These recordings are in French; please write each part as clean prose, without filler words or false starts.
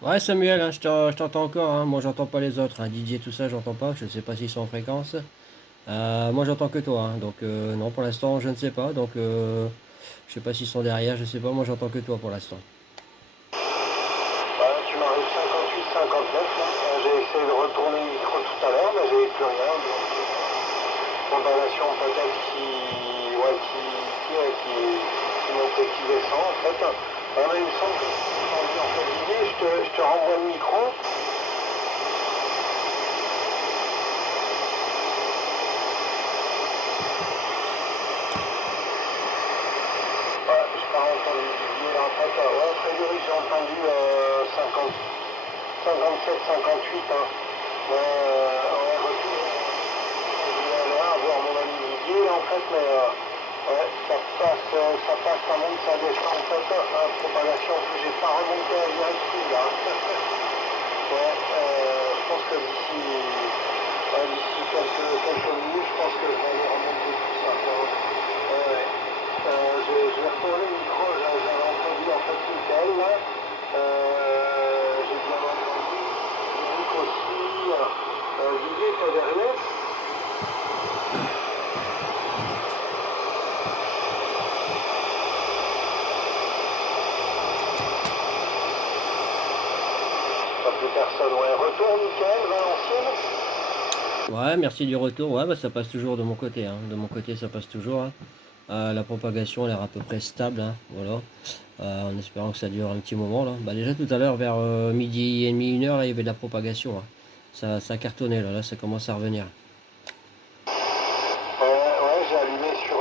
Ouais, Samuel, hein, je t'entends encore, hein. Moi, j'entends pas les autres, hein. DJ, tout ça, j'entends pas. Je sais pas s'ils sont en fréquence. Moi, j'entends que toi, hein. Donc, non, pour l'instant, je ne sais pas. Donc, je sais pas s'ils sont derrière, je sais pas. Moi, j'entends que toi pour l'instant. Voilà, tu m'as eu 58-59 là. J'ai essayé de retourner le micro tout à l'heure, mais j'avais plus rien. Donc, condamnation peut-être qui monte et qui descend en fait. Mais il me semble que c'est entendu en fait l'idée. Je te renvoie le micro. Ouais, je n'ai pas entendu Didier là en fait. Ouais, Frédéric, j'ai entendu 50, 57, 58. Hein. Ouais, retour. Je voulais aller voir mon ami Didier là en fait, mais ouais, ça passe, ça monte, ça descend en fait. Propagation, j'ai pas remonté à directive là. Ouais, je pense que d'ici quelques minutes, je pense que je vais aller remonter tout ça. Quoi. Ouais. Je vais retourner le micro, j'avais entendu en fait nickel là. J'ai bien entendu. Luc aussi. Didier, t'es derrière? Pas plus personne. Ouais, retour nickel, Valenciennes. Ouais, merci du retour. Ouais, bah, ça passe toujours de mon côté, hein. De mon côté, ça passe toujours, hein. La propagation a l'air à peu près stable, hein. Voilà. En espérant que ça dure un petit moment, là. Bah, déjà, tout à l'heure, vers midi et demi, 1 heure, là, il y avait de la propagation, hein. Ça cartonnait, là. Là, ça commence à revenir. Ouais, j'ai allumé sur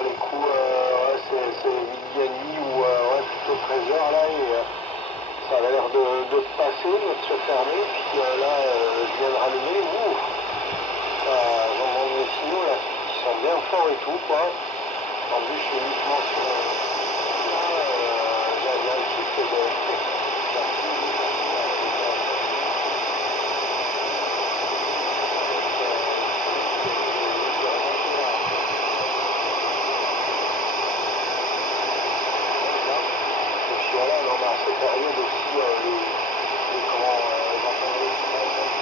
les coups, ouais, c'est midi et demi ou ouais, plutôt 13h là, et ça avait l'air de se passer, de se fermer, puis là, je viens de rallumer, ouh, j'entends des signaux là qui sont bien forts et tout, quoi. En plus, je suis uniquement sur là, j'ai un truc de... Et puis voilà, non, mais à cette période aussi, comment j'entendais sur l'Allemagne,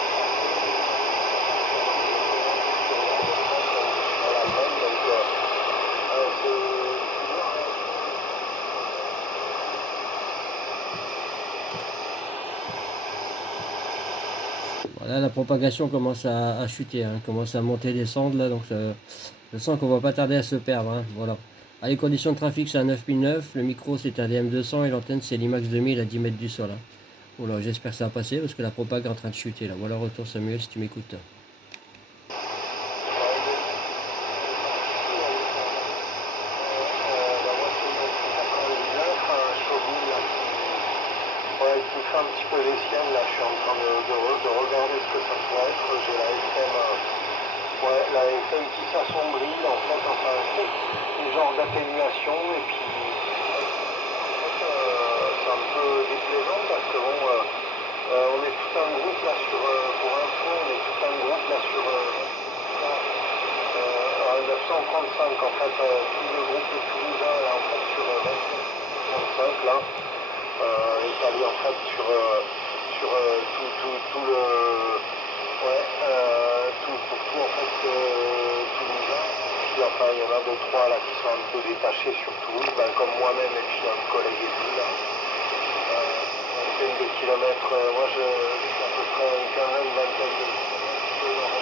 donc c'est toujours Voilà, la propagation commence à chuter, hein, commence à monter, descendre là, donc je sens qu'on va pas tarder à se perdre, hein, voilà. Ah, les conditions de trafic c'est un 9009, le micro c'est un DM200 et l'antenne c'est l'IMAX 2000 à 10 mètres du sol, hein. Voilà, j'espère que ça va passer parce que la propag est en train de chuter là. Voilà, retour Samuel si tu m'écoutes. la moitié de 99, un Shogun là, qui fait un petit peu les siennes. Là, je suis en train de regarder ce que ça pourrait être. J'ai la FM, la FM qui s'assombrit en fait, enfin, une genre d'atténuation. Et puis, en fait, c'est un peu déplaisant parce que bon, on est tout un groupe là sur, pour info, on est tout un groupe là sur 935 en fait, tout le groupe de Toulousain là en fait sur 2735 là, étalé en fait sur tout le ouais pour tout en fait Toulousain. Puis enfin il y en a deux trois là qui sont un peu détachés sur Toulouse, ben, comme moi-même et puis un collègue et tout là. Une vingtaine de kilomètres, moi je à peu près une quinzaine, vingtaine de kilomètres de nord.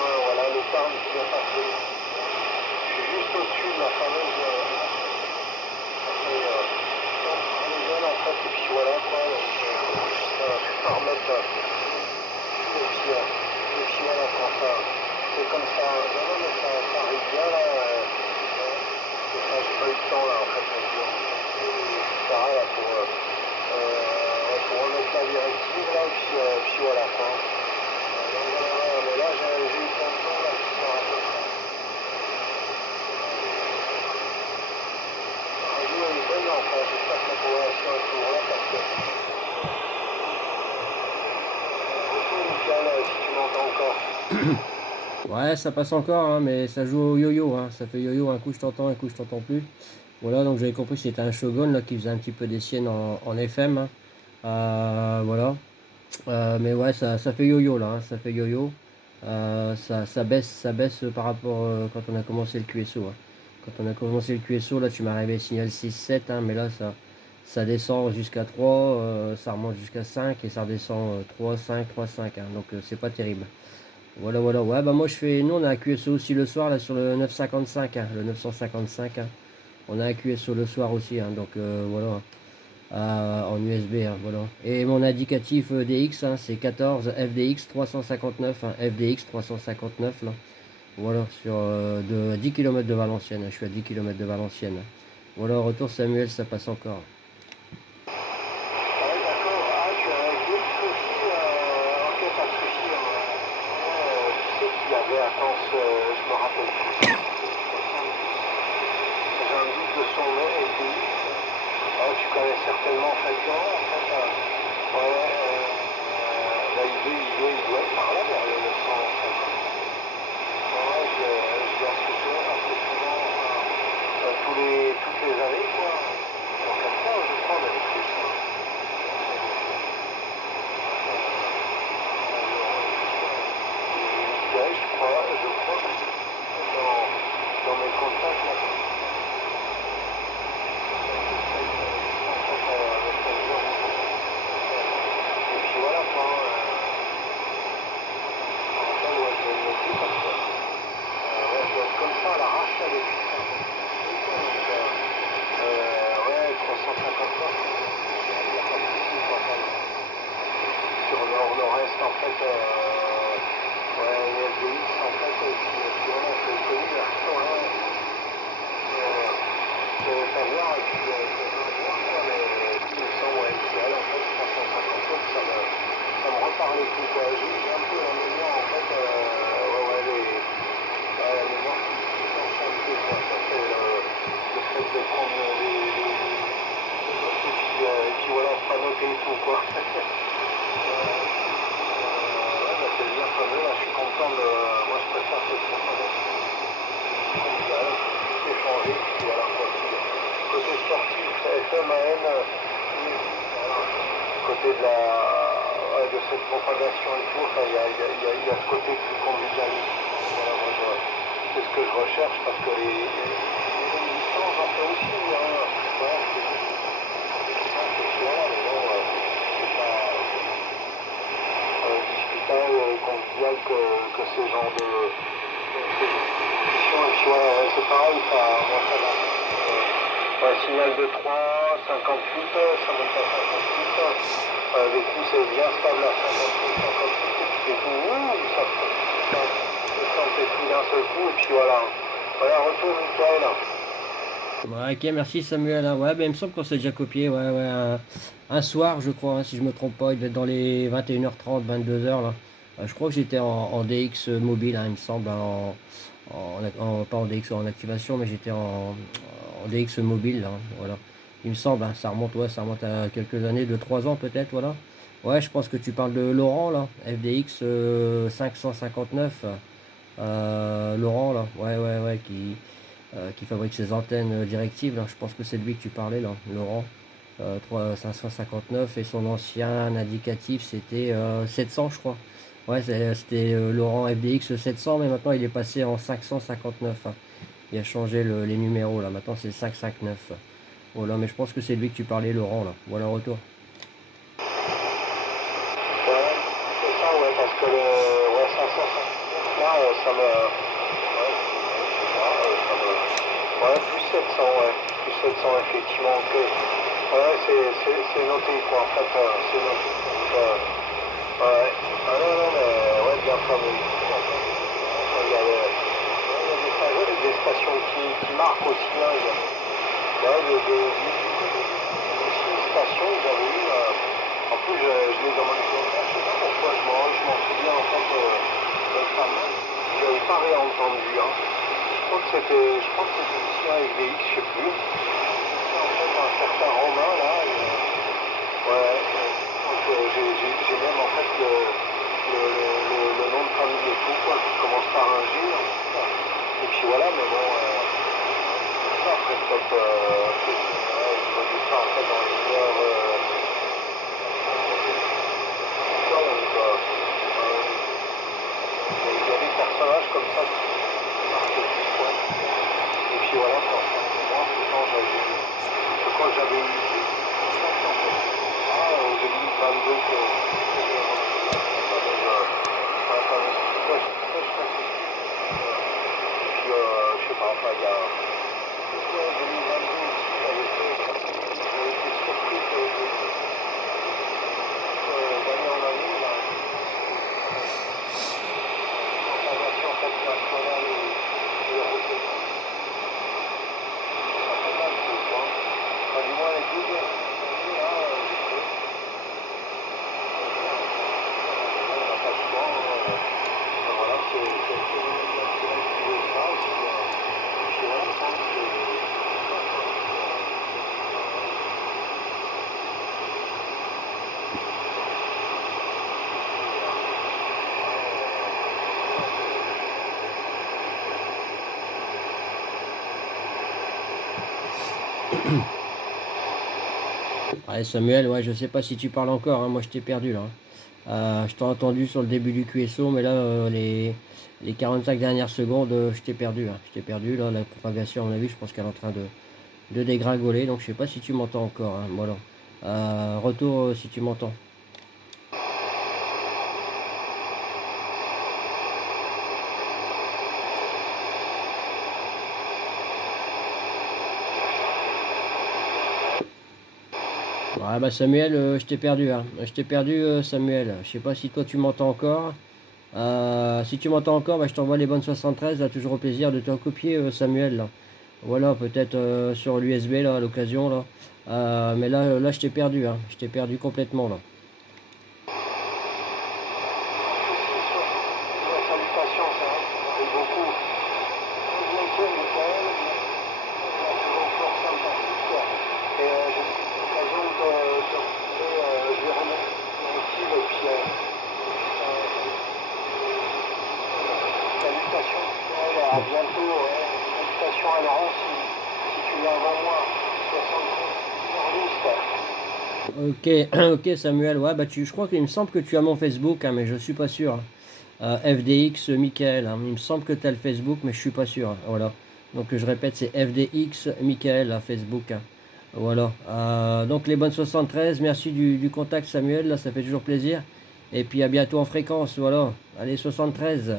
Voilà le Tarn qui vient passer. Je suis juste au-dessus de la fameuse Arlésienne en fait, et puis voilà quoi. Donc, je vais pas remettre et puis voilà quoi. Enfin, c'est comme ça. Non, non, mais ça arrive bien là. Et ça, j'ai pas eu le temps là en fait. etc. Là, pour remettre la directive là, et puis voilà quoi. Mais là, j'ai eu plein de temps là qui sont à peu près. Radio est bonne, enfin, j'espère que la progression est toujours là parce que. Retour nickel, si tu m'entends encore. Ouais, ça passe encore, hein, mais ça joue au yo-yo, hein. Ça fait yo-yo, un coup je t'entends, un coup je t'entends plus. Voilà, donc j'avais compris que c'était un Shogun là, qui faisait un petit peu des siennes en FM, hein. Voilà. Mais ouais, ça fait yo-yo là, hein, ça fait yo-yo. Ça baisse par rapport quand on a commencé le QSO, hein. Quand on a commencé le QSO, là tu m'arrivais signal 6-7, hein, mais là ça descend jusqu'à 3, ça remonte jusqu'à 5 et ça redescend 3-5, 3-5, hein, donc c'est pas terrible. Voilà, voilà. Ouais, bah moi je fais. Nous on a un QSO aussi le soir là sur le 955, hein, le 955, hein. On a un QSO le soir aussi, hein, donc voilà. En USB, hein, voilà. Et mon indicatif DX, hein, c'est 14 FDX 359, hein, FDX 359 là. Voilà, sur de 10 km de Valenciennes, hein. Je suis à 10 km de Valenciennes, hein. Voilà, retour Samuel, ça passe encore. Ouais, d'accord. Ah, tu as un DX aussi, ok, pas de souci. Tu sais qu'il y avait, attends, je me rappelle plus. J'ai un doute de son nom, LDX. Ah, tu connais certainement Fabian, en fait. Ouais, là, il doit être par là, vers le 950. Ouais, je vais assez souvent, toutes les années, quoi. En 4 ans, je crois, même plus. Ouais, je crois que dans mes contacts, là, et puis voilà, quoi. Ouais, je vais le noter parce que ouais, je dois être comme ça à l'arrache, là, depuis 5 ans. Donc, ouais, 359, il n'y a pas de souci, quoi. Sur le nord-est, en fait, ouais, FDX, en fait, et puis voilà, c'est connu, la raison, là, savoir, et puis voir, quoi, mais il me semble, ouais, MCL, en fait, 359, ça me reparle tout, quoi. J'ai un peu la mémoire, en fait, ouais, ouais, la mémoire qui penche un peu, quoi. Ça fait le fait de prendre les notes, et puis voilà, pas noter et tout, quoi. Ouais, bah, c'est bien fameux, là, je suis content de. Moi, je préfère cette propagation conviviale, tout est changé, puis voilà, quoi. Côté sportif, FM, AM, voilà, côté de ouais, de cette propagation et tout, enfin, il y a ce côté plus convivialiste. Voilà, moi, c'est ce que je recherche, parce que les licences, j'en fais aussi, hein. Voilà, c'est licence aussi, voilà, mais bon, c'est pas discutable, convivial que ces genres de discussions. Et puis voilà, ouais, c'est pareil, moi ça va. Ouais, signal de 3, 58, ça monte à 58. Avec lui, c'est bien stable à 58, 58. Et puis des coups, ça s'amplifie d'un seul coup. Et puis voilà. Voilà, retour nickel. Ouais, ok, merci Samuel, hein. Ouais, ben, il me semble qu'on s'est déjà copié. Ouais, ouais, un soir, je crois, hein, si je me trompe pas, il devait être dans les 21h30, 22h là. Je crois que j'étais en DX mobile, hein, il me semble, hein, pas en DX en activation, mais j'étais en DX mobile, là, hein, voilà. Il me semble, hein, ça remonte à quelques années, de 3 ans peut-être, voilà. Ouais, je pense que tu parles de Laurent, là, FDX 559. Laurent, là, ouais, ouais, ouais, qui fabrique ses antennes directives, là. Je pense que c'est de lui que tu parlais, là, Laurent. 559, et son ancien indicatif c'était 700, je crois. Ouais, c'était Laurent FDX 700, mais maintenant il est passé en 559, hein. Il a changé les numéros, là. Maintenant c'est 559. Voilà, mais je pense que c'est lui que tu parlais, Laurent, là. Voilà, retour. Ouais, c'est ça, ouais, parce que ouais, 559, là, ça me. Ouais, c'est ça, ouais, plus 700, ouais. Plus 700, effectivement. Ouais, c'est noté, quoi. En fait, c'est noté. Donc, ouais. Ah non, non, mais ouais, bien fameux. Bien fameux. Enfin, il y a des stations qui marquent aussi, hein. Il y a, ouais, aussi une station que j'avais eue. En plus, je l'ai dans mon agenda. Je sais pas pourquoi, je m'en souviens, en fait, récemment. Je l'avais pas réentendu, hein. Je crois que c'était aussi un FDX, je sais plus. En fait, un certain Romain, là. Ouais, donc j'ai même en fait le nom de famille et tout, quoi, qui commence par un G, en fait. Et puis voilà, mais bon, ça après peut-être comme ça, qui marque plus, quoi. Et puis voilà, quoi. Moi, pourtant, je crois que j'avais eu 5 en fait. Ah, en 2022, que je sais pas, enfin, il y a... Pourquoi en 2022 aussi, j'avais été surpris d'année en année, là, transformation internationale et européenne. Ça fait mal, je crois. Enfin, du moins, les deux dernières années, là, je sais. On n'a pas le choix. Enfin, voilà, c'est l'événement naturel qui veut ça. Puis voilà, je pense que... Ouais, Samuel, ouais, je sais pas si tu parles encore, hein, moi je t'ai perdu là, hein. Je t'ai entendu sur le début du QSO, mais là, les 45 dernières secondes, je t'ai perdu, hein. Je t'ai perdu, là, la propagation, à mon avis, je pense qu'elle est en train de dégringoler, donc je sais pas si tu m'entends encore, hein, voilà. Retour si tu m'entends. Ouais, bah Samuel, je t'ai perdu, hein. Je t'ai perdu, Samuel. Je sais pas si toi tu m'entends encore. Si tu m'entends encore, bah, je t'envoie les bonnes 73, là, toujours au plaisir de te recopier, Samuel, là. Voilà, peut-être sur l'USB, là, à l'occasion, là. Mais là, je t'ai perdu, hein. Je t'ai perdu complètement, là. Salutation, c'est vrai qu'on arrive beaucoup. Bonjour Michael, toujours fort sympathique. Et j'ai l'occasion de retrouver Jérôme aussi, et puis salutations, à Bon. bientôt. Salutations à Laurent si tu viens avant moi. 73 Ok, ok, Samuel, ouais, bah je crois qu'il me semble que tu as mon Facebook, hein, mais je suis pas sûr, hein. FDX Michael, hein. Il me semble que tu as le Facebook, mais je suis pas sûr, hein. Voilà. Donc je répète, c'est FDX Michael à Facebook, hein. Voilà. Donc les bonnes 73, merci du contact, Samuel, là, ça fait toujours plaisir. Et puis à bientôt en fréquence, voilà. Allez, 73.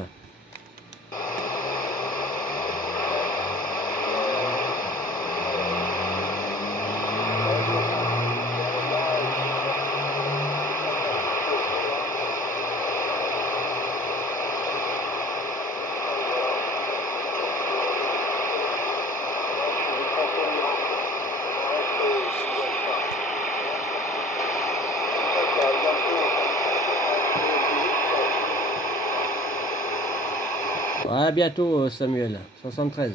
Ouais, à bientôt, Samuel. 73.